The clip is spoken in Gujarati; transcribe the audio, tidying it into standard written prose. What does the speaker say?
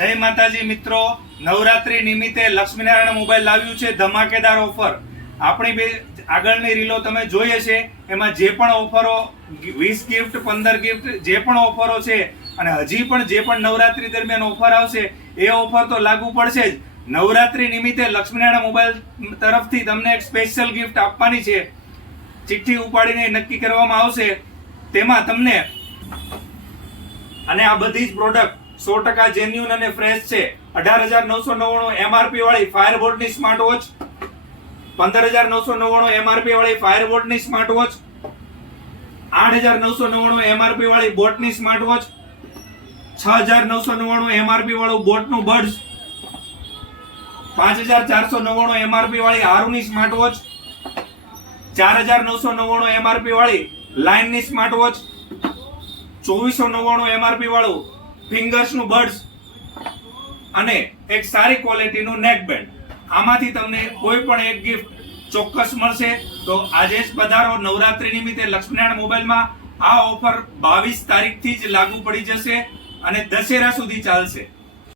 જય માતાજી મિત્રો, નવરાત્રી નિમિત્તે લક્ષ્મીનારાયણ મોબાઈલ લાવ્યું છે ધમાકેદાર ઓફર. આપણી બે આગળની રીલો તમે જોઈએ છે, એમાં જે પણ ઓફરો 20 ગિફ્ટ 15 ગિફ્ટ જે પણ ઓફરો છે અને હજી પણ જે પણ નવરાત્રી દરમિયાન ઓફર આવશે એ ઓફર તો લાગુ પડશે જ. નવરાત્રી નિમિત્તે લક્ષ્મીનારાયણ મોબાઈલ તરફથી તમને એક સ્પેશિયલ ગિફ્ટ આપવાની છે. ચિઠ્ઠી ઉપાડીને નક્કી કરવામાં આવશે, તેમાં તમને અને આ બધી જ પ્રોડક્ટ 100% જેન્યુઅન અને ફ્રેશ છે. 18,999 એમઆરપી વાળી ફાયરબોલ્ટ ની સ્માર્ટ વોચ, 15,999 એમઆરપી વાળી ફાયરબોલ્ટ ની સ્માર્ટ વોચ, 8,999 એમઆરપી વાળી બોટ ની સ્માર્ટ વોચ, 6,999 એમઆરપી વાળું બોટ નું બડ્સ, 5,499 એમઆરપી વાળી આરુ ની સ્માર્ટ વોચ, 4,999 એમઆરપી વાળી લાઇન ની સ્માર્ટ વોચ, 2,499 એમઆરપી વાળું ફિંગર્સ નું બડ્સ અને એક સારી ક્વોલિટીનું નેક બેન્ડ. આમાંથી તમને કોઈ પણ એક ગિફ્ટ ચોક્કસ મળશે. તો આજે જ પધારો. નવરાત્રી નિમિત્તે લક્ષ્મીનારાયણ મોબાઈલમાં આ ઓફર 22 તારીખથી જ લાગુ પડી જશે અને દશેરા સુધી ચાલશે.